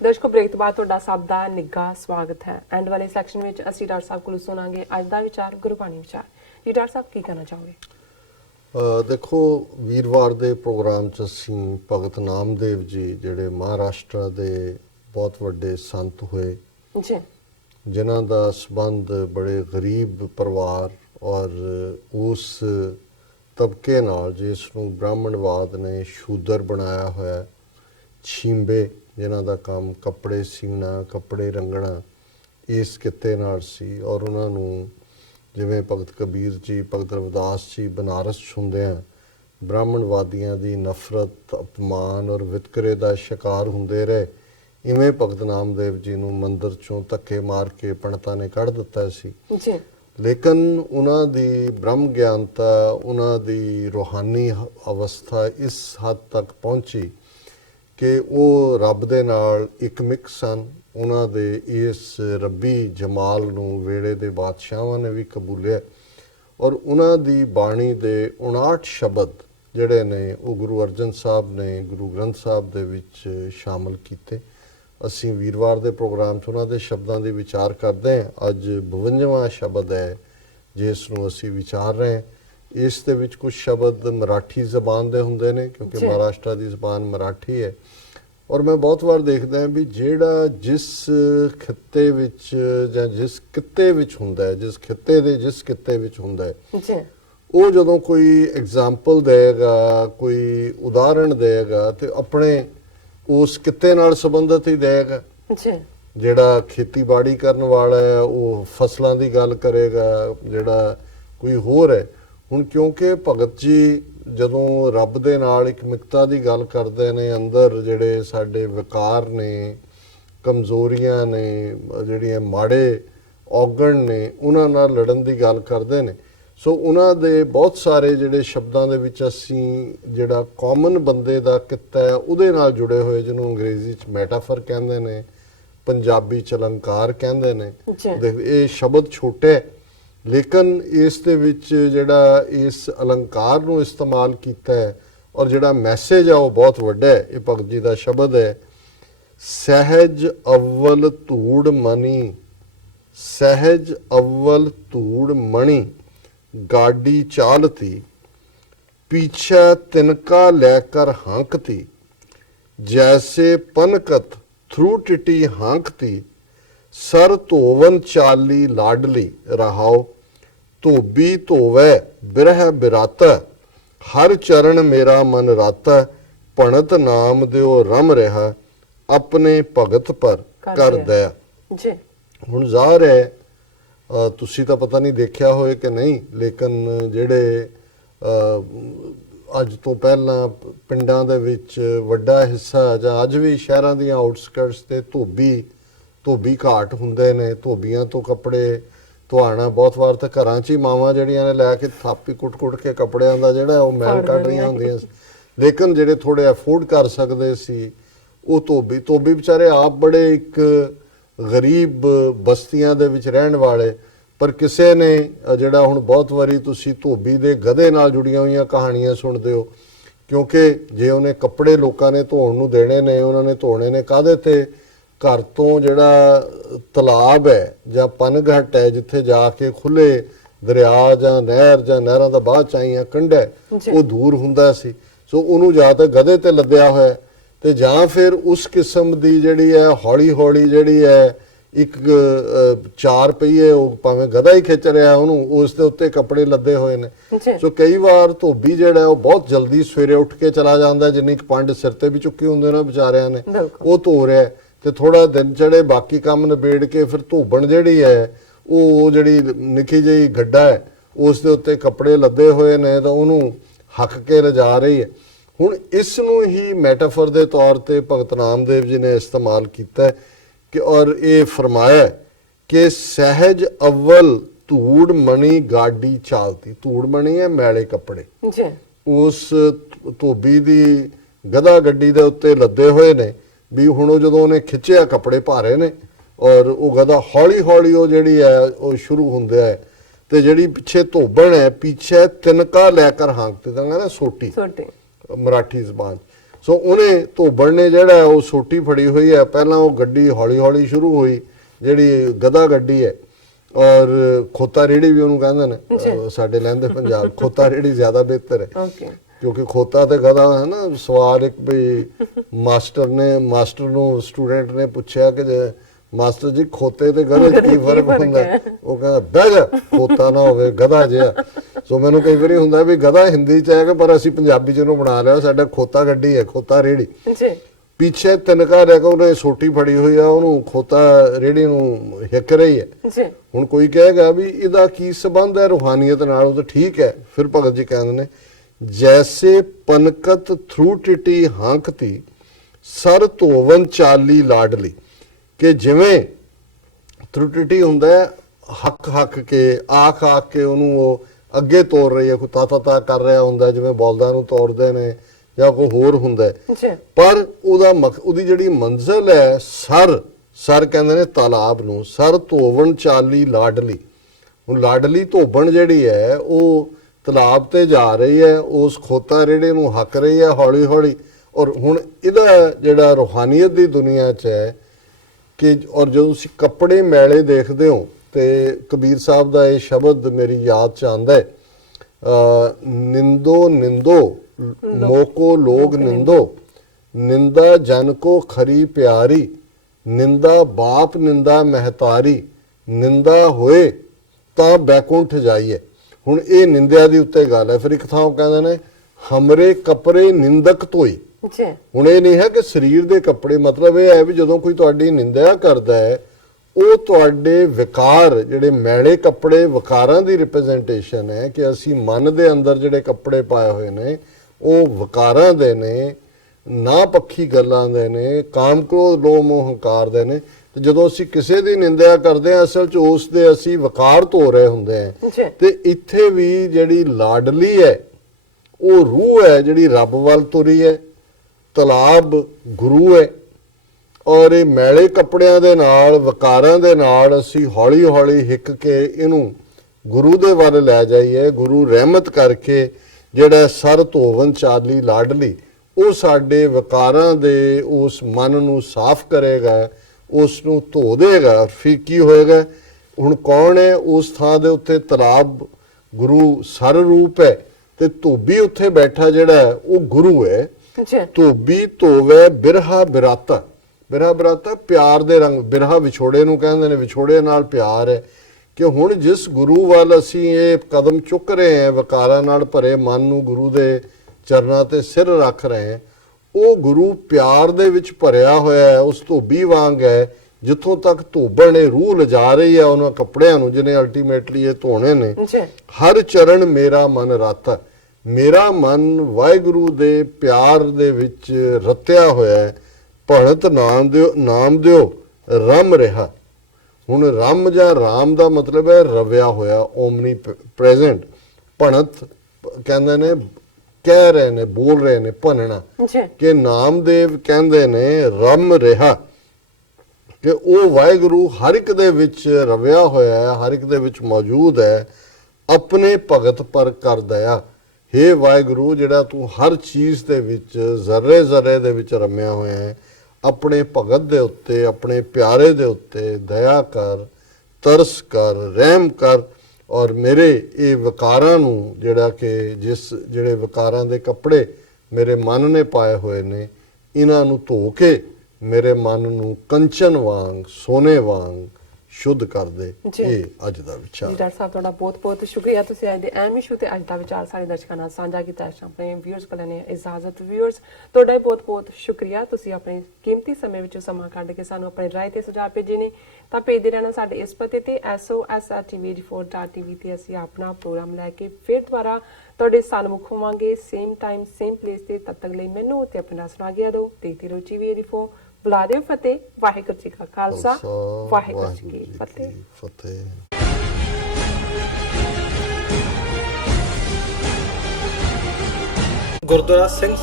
ਦਰਸ਼ਕੋ break ਤੋਂ ਬਾਅਦ ਤੁਹਾਡਾ ਸਭ ਦਾ ਨਿੱਘਾ ਸਵਾਗਤ ਹੈ। ਐਂਡ ਵਾਲੇ ਸੈਕਸ਼ਨ ਵਿੱਚ ਅਸੀਂ ਡਾਕਟਰ ਸਾਹਿਬ ਕੋਲੋਂ ਸੁਣਾਂਗੇ ਅੱਜ ਦਾ ਵਿਚਾਰ, ਗੁਰਬਾਣੀ ਵਿਚਾਰ। ਜੀ ਡਾਕਟਰ ਸਾਹਿਬ ਕੀ ਕਹਿਣਾ ਚਾਹੋਗੇ? ਦੇਖੋ, ਵੀਰਵਾਰ ਦੇ ਪ੍ਰੋਗਰਾਮ 'ਚ ਅਸੀਂ ਭਗਤ ਨਾਮਦੇਵ ਜੀ ਜਿਹੜੇ ਮਹਾਰਾਸ਼ਟਰ ਦੇ ਬਹੁਤ ਵੱਡੇ ਸੰਤ ਹੋਏ ਜੀ, ਜਿਨ੍ਹਾਂ ਦਾ ਸੰਬੰਧ ਬੜੇ ਗਰੀਬ ਪਰਿਵਾਰ ਔਰ ਉਸ ਤਬਕੇ ਨਾਲ ਜਿਸ ਨੂੰ ਬ੍ਰਾਹਮਣਵਾਦ ਨੇ ਸ਼ੂਦਰ ਬਣਾਇਆ ਹੋਇਆ, ਛੀਂਬੇ ਜਿਨ੍ਹਾਂ ਦਾ ਕੰਮ ਕੱਪੜੇ ਸੀਣਾ, ਕੱਪੜੇ ਰੰਗਣਾ, ਇਸ ਕਿੱਤੇ ਨਾਲ ਸੀ। ਔਰ ਉਹਨਾਂ ਨੂੰ ਜਿਵੇਂ ਭਗਤ ਕਬੀਰ ਜੀ, ਭਗਤ ਰਵਿਦਾਸ ਜੀ ਬਨਾਰਸ ਹੁੰਦੇ ਆ ਬ੍ਰਾਹਮਣਵਾਦੀਆਂ ਦੀ ਨਫ਼ਰਤ, ਅਪਮਾਨ ਔਰ ਵਿਤਕਰੇ ਦਾ ਸ਼ਿਕਾਰ ਹੁੰਦੇ ਰਹੇ, ਇਵੇਂ ਭਗਤ ਨਾਮਦੇਵ ਜੀ ਨੂੰ ਮੰਦਿਰ ਚੋਂ ਧੱਕੇ ਮਾਰ ਕੇ ਪੰਡਤਾਂ ਨੇ ਕੱਢ ਦਿੱਤਾ ਸੀ ਜੀ। ਲੇਕਿਨ ਉਹਨਾਂ ਦੀ ਬ੍ਰਹਮ ਗਿਆਨਤਾ, ਉਹਨਾਂ ਦੀ ਰੂਹਾਨੀ ਅਵਸਥਾ ਇਸ ਹੱਦ ਤੱਕ ਪਹੁੰਚੀ ਕਿ ਉਹ ਰੱਬ ਦੇ ਨਾਲ ਇੱਕਮਿਕ ਸਨ। ਉਹਨਾਂ ਦੇ ਇਸ ਰੱਬੀ ਜਮਾਲ ਨੂੰ ਵੇਲੇ ਦੇ ਬਾਦਸ਼ਾਹਾਂ ਨੇ ਵੀ ਕਬੂਲਿਆ ਔਰ ਉਹਨਾਂ ਦੀ ਬਾਣੀ ਦੇ 59 ਸ਼ਬਦ ਜਿਹੜੇ ਨੇ ਉਹ ਗੁਰੂ ਅਰਜਨ ਸਾਹਿਬ ਨੇ ਗੁਰੂ ਗ੍ਰੰਥ ਸਾਹਿਬ ਦੇ ਵਿੱਚ ਸ਼ਾਮਲ ਕੀਤੇ। ਅਸੀਂ ਵੀਰਵਾਰ ਦੇ ਪ੍ਰੋਗਰਾਮ 'ਚ ਉਹਨਾਂ ਦੇ ਸ਼ਬਦਾਂ ਦੀ ਵਿਚਾਰ ਕਰਦੇ ਹਾਂ। ਅੱਜ 52ਵਾਂ ਸ਼ਬਦ ਹੈ ਜਿਸ ਨੂੰ ਅਸੀਂ ਵਿਚਾਰ ਰਹੇ ਹਾਂ। ਇਸ ਦੇ ਵਿੱਚ ਕੁਝ ਸ਼ਬਦ ਮਰਾਠੀ ਜ਼ਬਾਨ ਦੇ ਹੁੰਦੇ ਨੇ ਕਿਉਂਕਿ ਮਹਾਰਾਸ਼ਟਰ ਦੀ ਜ਼ਬਾਨ ਮਰਾਠੀ ਹੈ। ਔਰ ਮੈਂ ਬਹੁਤ ਵਾਰ ਦੇਖਦਾ ਹਾਂ ਵੀ ਜਿਹੜਾ ਜਿਸ ਖਿੱਤੇ ਵਿੱਚ ਜਾਂ ਜਿਸ ਕਿੱਤੇ ਵਿੱਚ ਹੁੰਦਾ ਹੈ, ਜਿਸ ਖਿੱਤੇ ਦੇ ਜਿਸ ਕਿੱਤੇ ਵਿੱਚ ਹੁੰਦਾ ਹੈ, ਉਹ ਜਦੋਂ ਕੋਈ ਐਗਜ਼ਾਮਪਲ ਦੇਗਾ, ਕੋਈ ਉਦਾਹਰਣ ਦੇਗਾ ਤੇ ਆਪਣੇ ਉਸ ਕਿੱਤੇ ਨਾਲ ਸੰਬੰਧਿਤ ਹੀ ਦੇਗਾ। ਜਿਹੜਾ ਖੇਤੀਬਾੜੀ ਕਰਨ ਵਾਲਾ ਹੈ ਉਹ ਫਸਲਾਂ ਦੀ ਗੱਲ ਕਰੇਗਾ, ਜਿਹੜਾ ਕੋਈ ਹੋਰ ਹੈ। ਹੁਣ ਕਿਉਂਕਿ ਭਗਤ ਜੀ ਜਦੋਂ ਰੱਬ ਦੇ ਨਾਲ ਇੱਕਮਿਕਤਾ ਦੀ ਗੱਲ ਕਰਦੇ ਨੇ, ਅੰਦਰ ਜਿਹੜੇ ਸਾਡੇ ਵਿਕਾਰ ਨੇ, ਕਮਜ਼ੋਰੀਆਂ ਨੇ, ਜਿਹੜੀਆਂ ਮਾੜੇ ਔਗਣ ਨੇ, ਉਹਨਾਂ ਨਾਲ ਲੜਨ ਦੀ ਗੱਲ ਕਰਦੇ ਨੇ। ਸੋ ਉਹਨਾਂ ਦੇ ਬਹੁਤ ਸਾਰੇ ਜਿਹੜੇ ਸ਼ਬਦਾਂ ਦੇ ਵਿੱਚ ਅਸੀਂ ਜਿਹੜਾ ਕਾਮਨ ਬੰਦੇ ਦਾ ਕਿੱਤਾ ਹੈ ਉਹਦੇ ਨਾਲ ਜੁੜੇ ਹੋਏ, ਜਿਹਨੂੰ ਅੰਗਰੇਜ਼ੀ 'ਚ ਮੈਟਾਫਰ ਕਹਿੰਦੇ ਨੇ, ਪੰਜਾਬੀ 'ਚ ਅਲੰਕਾਰ ਕਹਿੰਦੇ ਨੇ। ਇਹ ਸ਼ਬਦ ਛੋਟੇ ਲੇਕਿਨ ਇਸ ਦੇ ਵਿੱਚ ਜਿਹੜਾ ਇਸ ਅਲੰਕਾਰ ਨੂੰ ਇਸਤੇਮਾਲ ਕੀਤਾ ਹੈ ਔਰ ਜਿਹੜਾ ਮੈਸੇਜ ਆ ਉਹ ਬਹੁਤ ਵੱਡਾ ਹੈ। ਇਹ ਭਗਤ ਜੀ ਦਾ ਸ਼ਬਦ ਹੈ, ਸਹਿਜ ਅਵਲ ਧੂੜ ਮਣੀ, ਸਹਿਜ ਅਵਲ ਧੂੜ ਮਣੀ गाड़ी चालती, पीछे तिनका लेकर हाँकती, जैसे पनकत थ्रू टिटी हाँकती, सर धोवन चाली लाडली रहाओ, धोबी धोवै बिरह बिराता, हर चरण मेरा मन राता, भणत नाम दिओ रम रहा, अपने भगत पर कर दया। हुण ज़ाहिर है ਤੁਸੀਂ ਤਾਂ ਪਤਾ ਨਹੀਂ ਦੇਖਿਆ ਹੋਏ ਕਿ ਨਹੀਂ, ਲੇਕਿਨ ਜਿਹੜੇ ਅੱਜ ਤੋਂ ਪਹਿਲਾਂ ਪਿੰਡਾਂ ਦੇ ਵਿੱਚ ਵੱਡਾ ਹਿੱਸਾ ਜਾਂ ਅੱਜ ਵੀ ਸ਼ਹਿਰਾਂ ਦੀਆਂ ਆਊਟਸਕਰਟਸ ਤੇ ਧੋਬੀ ਘਾਟ ਹੁੰਦੇ ਨੇ, ਧੋਬੀਆਂ ਤੋਂ ਕੱਪੜੇ ਧੁਆਣਾ। ਬਹੁਤ ਵਾਰ ਤਾਂ ਘਰਾਂ 'ਚ ਹੀ ਮਾਵਾਂ ਜਿਹੜੀਆਂ ਨੇ ਲੈ ਕੇ ਥਾਪੀ ਕੁੱਟ ਕੇ ਕੱਪੜਿਆਂ ਦਾ ਜਿਹੜਾ ਉਹ ਮੈਲ ਕੱਢ ਰਹੀਆਂ ਹੁੰਦੀਆਂ ਸੀ। ਲੇਕਿਨ ਜਿਹੜੇ ਥੋੜ੍ਹੇ ਅਫੋਰਡ ਕਰ ਸਕਦੇ ਸੀ ਉਹ ਧੋਬੀ ਵਿਚਾਰੇ ਆਪ ਬੜੇ ਇੱਕ ਗਰੀਬ ਬਸਤੀਆਂ ਦੇ ਵਿੱਚ ਰਹਿਣ ਵਾਲੇ, ਪਰ ਕਿਸੇ ਨੇ ਜਿਹੜਾ ਹੁਣ ਬਹੁਤ ਵਾਰੀ ਤੁਸੀਂ ਧੋਬੀ ਦੇ ਗਧੇ ਨਾਲ ਜੁੜੀਆਂ ਹੋਈਆਂ ਕਹਾਣੀਆਂ ਸੁਣਦੇ ਹੋ, ਕਿਉਂਕਿ ਜੇ ਉਹਨੇ ਕੱਪੜੇ ਲੋਕਾਂ ਨੇ ਧੋਣ ਨੂੰ ਦੇਣੇ ਨੇ, ਉਹਨਾਂ ਨੇ ਧੋਣੇ ਨੇ ਕਾਹਦੇ ਤੇ? ਘਰ ਤੋਂ ਜਿਹੜਾ ਤਲਾਬ ਹੈ ਜਾਂ ਪਨਘੱਟ ਹੈ ਜਿੱਥੇ ਜਾ ਕੇ ਖੁੱਲੇ ਦਰਿਆ ਜਾਂ ਨਹਿਰ ਜਾਂ ਨਹਿਰਾਂ ਦਾ ਬਾਅਦ ਚ ਆਈਆਂ ਕੰਢਾ ਉਹ ਦੂਰ ਹੁੰਦਾ ਸੀ। ਸੋ ਉਹਨੂੰ ਜਾਂ ਤਾਂ ਗਧੇ ਤੇ ਲੱਦਿਆ ਹੋਇਆ ਤੇ ਜਾਂ ਫਿਰ ਉਸ ਕਿਸਮ ਦੀ ਜਿਹੜੀ ਹੈ ਹੌਲੀ ਹੌਲੀ ਜਿਹੜੀ ਹੈ ਇੱਕ 4 ਪਹੀਏ, ਉਹ ਭਾਵੇਂ ਗਧਾ ਹੀ ਖਿੱਚ ਰਿਹਾ ਉਹਨੂੰ, ਉਸ ਦੇ ਉੱਤੇ ਕੱਪੜੇ ਲੱਦੇ ਹੋਏ ਨੇ। ਸੋ ਕਈ ਵਾਰ ਧੋਬੀ ਜਿਹੜਾ ਉਹ ਬਹੁਤ ਜਲਦੀ ਸਵੇਰੇ ਉੱਠ ਕੇ ਚਲਾ ਜਾਂਦਾ, ਜਿੰਨੀ ਕੁ ਪੰਡ ਸਿਰ ਤੇ ਵੀ ਚੁੱਕੀ ਹੁੰਦੇ ਨੇ ਵਿਚਾਰਿਆਂ ਨੇ, ਉਹ ਧੋ ਰਿਹਾ ਤੇ ਥੋੜਾ ਦਿਨ ਚੜੇ ਬਾਕੀ ਕੰਮ ਨਿਬੇੜ ਕੇ ਫਿਰ ਧੋਬਣ ਜਿਹੜੀ ਹੈ ਉਹ ਜਿਹੜੀ ਨਿੱਕੀ ਜਿਹੀ ਗੱਡਾ ਹੈ ਉਸ ਦੇ ਉੱਤੇ ਕੱਪੜੇ ਲੱਦੇ ਹੋਏ ਨੇ ਤਾਂ ਉਹਨੂੰ ਹੱਕ ਕੇ ਲਿਜਾ ਰਹੀ ਹੈ। ਹੁਣ ਇਸ ਨੂੰ ਹੀ ਮੈਟਾਫਰ ਦੇ ਤੌਰ ਤੇ ਭਗਤ ਨਾਮਦੇਵ ਜੀ ਨੇ ਇਸਤੇਮਾਲ ਕੀਤਾ ਕਿ ਔਰ ਇਹ ਫਰਮਾਇਆ ਕਿ ਸਹਿਜ ਅਵਲ ਧੂੜ ਮਣੀ ਗਾਡੀ ਚਾਲਤੀ। ਧੂੜ ਮਣੀ ਹੈ ਮੈਲੇ ਕੱਪੜੇ, ਉਸ ਧੋਬੀ ਦੀ ਗਧਾ ਗੱਡੀ ਦੇ ਉੱਤੇ ਲੱਦੇ ਹੋਏ ਨੇ ਵੀ ਹੁਣ ਉਹ ਜਦੋਂ ਉਹਨੇ ਖਿੱਚਿਆ ਕੱਪੜੇ ਭਾਰੇ ਨੇ ਔਰ ਉਹ ਗਧਾ ਹੌਲੀ ਹੌਲੀ ਉਹ ਜਿਹੜੀ ਹੈ ਉਹ ਸ਼ੁਰੂ ਹੁੰਦਾ ਹੈ ਤੇ ਜਿਹੜੀ ਪਿੱਛੇ ਧੋਬਣ ਹੈ ਪਿੱਛੇ ਤਿਨਕਾ ਲੈ ਕਰ ਹਾਂਕਤੇ ਤਾਂ ਕਹਿੰਦਾ ਸੋਟੀ ਮਰਾਠੀ ਜ਼ਬਾਨ। ਸੋ ਉਹਨੇ ਧੋਬਣ ਨੇ ਜਿਹੜਾ ਉਹ ਸੋਟੀ ਫੜੀ ਹੋਈ ਹੈ। ਪਹਿਲਾਂ ਉਹ ਗੱਡੀ ਹੌਲੀ ਹੌਲੀ ਸ਼ੁਰੂ ਹੋਈ, ਜਿਹੜੀ ਗਧਾ ਗੱਡੀ ਹੈ, ਔਰ ਖੋਤਾ ਰੇੜੀ ਵੀ ਉਹਨੂੰ ਕਹਿੰਦੇ ਨੇ ਸਾਡੇ ਲਹਿੰਦੇ ਪੰਜਾਬ। ਖੋਤਾ ਰੇੜੀ ਜ਼ਿਆਦਾ ਬਿਹਤਰ ਹੈ ਓਕੇ, ਕਿਉਂਕਿ ਖੋਤਾ ਤੇ ਗਧਾ ਹੈ ਨਾ। ਸਵਾਲ ਇੱਕ ਵੀ ਮਾਸਟਰ ਨੂੰ ਸਟੂਡੈਂਟ ਨੇ ਪੁੱਛਿਆ ਕਿ ਮਾਸਟਰ ਜੀ ਖੋਤੇ ਤੇ ਗਧੇ 'ਚ ਕੀ ਫਰਕ ਹੁੰਦਾ? ਉਹ ਕਹਿੰਦਾ ਬਹਿ ਜਾ, ਖੋਤਾ ਨਾ ਹੋਵੇ ਗਧਾ ਜਿਹਾ। ਸੋ ਮੈਨੂੰ ਕਈ ਵਾਰੀ ਹੁੰਦਾ ਵੀ ਗਧਾ ਹਿੰਦੀ 'ਚ ਹੈ ਪਰ ਅਸੀਂ ਪੰਜਾਬੀ 'ਚ ਉਹਨੂੰ ਬਣਾ ਲਿਆ। ਸਾਡਾ ਖੋਤਾ ਗੱਡੀ ਹੈ, ਖੋਤਾ ਰੇੜੀ। ਪਿੱਛੇ ਤਿਨਕਾ ਲੈ ਕੇ ਉਹਨੇ ਸੋਟੀ ਫੜੀ ਹੋਈ ਆ, ਉਹਨੂੰ ਖੋਤਾ ਰੇੜੀ ਨੂੰ ਹਿੱਕ ਰਹੀ ਹੈ। ਹੁਣ ਕੋਈ ਕਹੇਗਾ ਵੀ ਇਹਦਾ ਕੀ ਸੰਬੰਧ ਹੈ ਰੂਹਾਨੀਅਤ ਨਾਲ? ਉਹ ਤਾਂ ਠੀਕ ਹੈ। ਫਿਰ ਭਗਤ ਜੀ ਕਹਿੰਦੇ ਨੇ ਜੈਸੇ ਪਨਕਤ ਥਰੂ ਟਿਟੀ ਹਾਂਕਤੀ ਸਰ ਧੋਵਨ ਚਾਲੀ ਲਾਡਲੀ, ਕਿ ਜਿਵੇਂ ਥਰੂਟਿਟੀ ਹੁੰਦਾ ਹੈ ਹੱਕ ਕੇ ਆਖ ਕੇ ਉਹਨੂੰ ਉਹ ਅੱਗੇ ਤੋਰ ਰਹੀ ਹੈ, ਕੋਈ ਤਾ ਕਰ ਰਿਹਾ ਹੁੰਦਾ ਜਿਵੇਂ ਬਲਦਾਂ ਨੂੰ ਤੋਰਦੇ ਨੇ ਜਾਂ ਕੋਈ ਹੋਰ ਹੁੰਦਾ, ਪਰ ਉਹਦੀ ਜਿਹੜੀ ਮੰਜ਼ਿਲ ਹੈ ਸਰ ਕਹਿੰਦੇ ਨੇ ਤਾਲਾਬ ਨੂੰ, ਸਰ ਧੋਵਣ ਚਾਲੀ ਲਾਡਲੀ। ਹੁਣ ਲਾਡਲੀ ਧੋਬਣ ਜਿਹੜੀ ਹੈ ਉਹ ਤਲਾਬ ਤੇ ਜਾ ਰਹੀ ਹੈ, ਉਸ ਖੋਤਾ ਰੇੜੇ ਨੂੰ ਹੱਕ ਰਹੀ ਹੈ ਹੌਲੀ ਹੌਲੀ। ਔਰ ਹੁਣ ਇਹਦਾ ਜਿਹੜਾ ਰੂਹਾਨੀਅਤ ਦੀ ਦੁਨੀਆ 'ਚ ਹੈ ਕਿ ਔਰ ਜਦੋਂ ਤੁਸੀਂ ਕੱਪੜੇ ਮੈਲੇ ਦੇਖਦੇ ਹੋ ਤੇ ਕਬੀਰ ਸਾਹਿਬ ਦਾ ਇਹ ਸ਼ਬਦ ਮੇਰੀ ਯਾਦ 'ਚ ਆਉਂਦਾ ਹੈ, ਨਿੰਦੋ ਮੋਕੋ ਲੋਗ ਨਿੰਦਾ ਜਨ ਕੋ ਖਰੀ ਪਿਆਰੀ, ਨਿੰਦਾ ਬਾਪ ਨਿੰਦਾ ਮਹਤਾਰੀ, ਨਿੰਦਾ ਹੋਏ ਤਾਂ ਬੈਕੁੰਠ ਜਾਈਏ। ਹੁਣ ਇਹ ਨਿੰਦਿਆ ਦੀ ਉੱਤੇ ਗੱਲ ਹੈ। ਫਿਰ ਇੱਕ ਥਾਂ ਉਹ ਕਹਿੰਦੇ ਨੇ ਹਮਰੇ ਕੱਪੜੇ ਨਿੰਦਕ ਧੋਈ। ਹੁਣ ਇਹ ਨਹੀਂ ਹੈ ਕਿ ਸਰੀਰ ਦੇ ਕੱਪੜੇ, ਮਤਲਬ ਇਹ ਹੈ ਵੀ ਜਦੋਂ ਕੋਈ ਤੁਹਾਡੀ ਨਿੰਦਿਆ ਕਰਦਾ ਹੈ ਉਹ ਤੁਹਾਡੇ ਵਿਕਾਰ, ਜਿਹੜੇ ਮੈਲੇ ਕੱਪੜੇ ਵਿਕਾਰਾਂ ਦੀ ਰਿਪਰੈਜ਼ੈਂਟੇਸ਼ਨ ਹੈ ਕਿ ਅਸੀਂ ਮਨ ਦੇ ਅੰਦਰ ਜਿਹੜੇ ਕੱਪੜੇ ਪਾਏ ਹੋਏ ਨੇ ਉਹ ਵਿਕਾਰਾਂ ਦੇ ਨੇ, ਨਾ ਪੱਖੀ ਗੱਲਾਂ ਦੇ ਨੇ, ਕਾਮ ਕ੍ਰੋਧ ਲੋਭ ਮੋਹ ਹੰਕਾਰ ਦੇ ਨੇ। ਤੇ ਜਦੋਂ ਅਸੀਂ ਕਿਸੇ ਦੀ ਨਿੰਦਿਆ ਕਰਦੇ ਹਾਂ ਅਸਲ 'ਚ ਉਸ ਦੇ ਅਸੀਂ ਵਿਕਾਰ ਧੋ ਰਹੇ ਹੁੰਦੇ ਹਾਂ। ਤੇ ਇੱਥੇ ਵੀ ਜਿਹੜੀ ਲਾਡਲੀ ਹੈ ਉਹ ਰੂਹ ਹੈ ਜਿਹੜੀ ਰੱਬ ਵੱਲ ਤੁਰੀ ਹੈ, ਤਲਾਬ ਗੁਰੂ ਹੈ। ਔਰ ਇਹ ਮੈਲੇ ਕੱਪੜਿਆਂ ਦੇ ਨਾਲ ਵਿਕਾਰਾਂ ਦੇ ਨਾਲ ਅਸੀਂ ਹੌਲੀ ਹੌਲੀ ਹਿੱਕ ਕੇ ਇਹਨੂੰ ਗੁਰੂ ਦੇ ਵੱਲ ਲੈ ਜਾਈਏ। ਗੁਰੂ ਰਹਿਮਤ ਕਰਕੇ ਜਿਹੜਾ ਸਰ ਧੋਵਨ ਚਾਲੀ ਲਾਡਲੀ, ਉਹ ਸਾਡੇ ਵਿਕਾਰਾਂ ਦੇ ਉਸ ਮਨ ਨੂੰ ਸਾਫ਼ ਕਰੇਗਾ, ਉਸ ਨੂੰ ਧੋ ਦੇਗਾ। ਫਿਰ ਕੀ ਹੋਏਗਾ? ਹੁਣ ਕੌਣ ਹੈ ਉਸ ਥਾਂ ਦੇ ਉੱਤੇ? ਤਲਾਬ ਗੁਰੂ ਸਰ ਰੂਪ ਹੈ ਤੇ ਧੋਬੀ ਉੱਥੇ ਬੈਠਾ ਜਿਹੜਾ ਉਹ ਗੁਰੂ ਹੈ। ਧੋਬੀ ਧੋਵੇ ਬਿਰਹਾ ਬਿਰਾਤਾ, ਬਿਰਹਾ ਬਿਰਾਤਾ ਪਿਆਰ ਦੇ ਰੰਗ, ਬਿਰਹਾ ਵਿਛੋੜੇ ਨੂੰ ਕਹਿੰਦੇ ਨੇ, ਵਿਛੋੜੇ ਨਾਲ ਪਿਆਰ ਹੈ। ਕਿ ਹੁਣ ਜਿਸ ਗੁਰੂ ਵੱਲ ਅਸੀਂ ਇਹ ਕਦਮ ਚੁੱਕ ਰਹੇ ਹਾਂ, ਵਿਕਾਰਾਂ ਨਾਲ ਭਰੇ ਮਨ ਨੂੰ ਗੁਰੂ ਦੇ ਚਰਨਾਂ ਤੇ ਸਿਰ ਰੱਖ ਰਹੇ ਹਾਂ, ਉਹ ਗੁਰੂ ਪਿਆਰ ਦੇ ਵਿੱਚ ਭਰਿਆ ਹੋਇਆ ਹੈ, ਉਸ ਧੋਬੀ ਵਾਂਗ ਹੈ। ਜਿੱਥੋਂ ਤੱਕ ਧੋਬਣ ਨੇ ਰੂਹ ਲਿਜਾ ਰਹੀ ਹੈ ਉਹਨਾਂ ਕੱਪੜਿਆਂ ਨੂੰ ਜਿਹਨੇ ਅਲਟੀਮੇਟਲੀ ਇਹ ਧੋਣੇ ਨੇ। ਹਰ ਚਰਨ ਮੇਰਾ ਮਨ ਰਾਤਾ, ਮੇਰਾ ਮਨ ਵਾਹਿਗੁਰੂ ਦੇ ਪਿਆਰ ਦੇ ਵਿੱਚ ਰਤਿਆ ਹੋਇਆ ਹੈ। ਭਣਤ ਨਾਮ ਦਿਓ ਰਮ ਰਿਹਾ। ਹੁਣ ਰਮ ਜਾਂ ਰਾਮ ਦਾ ਮਤਲਬ ਹੈ ਰਵਿਆ ਹੋਇਆ, ਓਮਨੀ ਪ੍ਰੈਜ਼ੈਂਟ। ਭਣਤ ਕਹਿੰਦੇ ਨੇ, ਕਹਿ ਰਹੇ ਨੇ, ਬੋਲ ਰਹੇ ਨੇ ਭੰਨਣਾ, ਕਿ ਨਾਮਦੇਵ ਕਹਿੰਦੇ ਨੇ ਰਮ ਰਿਹਾ, ਕਿ ਉਹ ਵਾਹਿਗੁਰੂ ਹਰ ਇੱਕ ਦੇ ਵਿੱਚ ਰਵਿਆ ਹੋਇਆ ਹੈ, ਹਰ ਇੱਕ ਦੇ ਵਿੱਚ ਮੌਜੂਦ ਹੈ। ਆਪਣੇ ਭਗਤ ਪਰ ਕਰ ਦਇਆ, ਹੇ ਵਾਹਿਗੁਰੂ ਜਿਹੜਾ ਤੂੰ ਹਰ ਚੀਜ਼ ਦੇ ਵਿੱਚ ਜ਼ਰੇ ਜ਼ਰੇ ਦੇ ਵਿੱਚ ਰਮਿਆ ਹੋਇਆ ਹੈ, ਆਪਣੇ ਭਗਤ ਦੇ ਉੱਤੇ, ਆਪਣੇ ਪਿਆਰੇ ਦੇ ਉੱਤੇ ਦਇਆ ਕਰ, ਤਰਸ ਕਰ, ਰਹਿਮ ਕਰ। ਔਰ ਮੇਰੇ ਇਹ ਵਿਕਾਰਾਂ ਨੂੰ ਜਿਹੜਾ ਕਿ ਜਿਹੜੇ ਵਿਕਾਰਾਂ ਦੇ ਕੱਪੜੇ ਮੇਰੇ ਮਨ ਨੇ ਪਾਏ ਹੋਏ ਨੇ, ਇਹਨਾਂ ਨੂੰ ਧੋ ਕੇ ਮੇਰੇ ਮਨ ਨੂੰ ਕੰਚਨ ਵਾਂਗ, ਸੋਨੇ ਵਾਂਗ ਸ਼ੁੱਧ ਕਰ ਦੇ। ਇਹ ਅੱਜ ਦਾ ਵਿਚਾਰ। ਜੀ ਡਾਕਟਰ ਸਾਹਿਬ ਤੁਹਾਡਾ ਬਹੁਤ ਬਹੁਤ ਸ਼ੁਕਰੀਆ, ਤੁਸੀਂ ਅੱਜ ਦੇ ਅਹਿਮ ਇਸ਼ੂ ਤੇ ਅੱਜ ਦਾ ਵਿਚਾਰ ਸਾਰੇ ਦਰਸ਼ਕਾਂ ਨਾਲ ਸਾਂਝਾ ਕੀਤਾ। ਆਪਣੇ ਵਿਊਅਰਸ ਕੋਲ ਨੇ ਇਜਾਜ਼ਤ। ਵਿਊਅਰਸ ਤੁਹਾਡਾ ਬਹੁਤ ਬਹੁਤ ਸ਼ੁਕਰੀਆ, ਤੁਸੀਂ ਆਪਣੇ ਕੀਮਤੀ ਸਮੇਂ ਵਿੱਚੋਂ ਸਮਾਂ ਕੱਢ ਕੇ ਸਾਨੂੰ ਆਪਣੇ ਰਾਏ ਤੇ ਸੁਝਾਅ ਭੇਜੇ ਨੇ। ਤਾਂ ਭੇਜਦੇ ਰਹਿਣਾ ਸਾਡੇ ਇਸ ਪਤੇ ਤੇ SOS@tv84.tv ਤੇ ਅਸੀਂ ਆਪਣਾ ਪ੍ਰੋਗਰਾਮ ਲੈ ਕੇ ਫਿਰ ਦੁਬਾਰਾ ਤੁਹਾਡੇ ਸਾਨਮੁਖ ਹੋਵਾਂਗੇ, ਸੇਮ ਟਾਈਮ ਸੇਮ ਪਲੇਸ ਤੇ। ਤਦ ਤੱਕ ਲਈ ਮੈਨੂੰ ਤੇ ਆਪਣਾ ਸੁਣਾ ਗਿਆ ਦਿਓ। ਦੇਖਦੇ ਰਹੋ TV84। ਬੁਲਾ ਦਿਓ ਫਤਿਹ। ਵਾਹਿਗੁਰੂ ਜੀ ਕਾ ਖਾਲਸਾ, ਵਾਹਿਗੁਰੂ ਜੀ ਕੀ ਫਤਿਹ। ਗੁਰਦੁਆਰਾ ਸਿੰਘ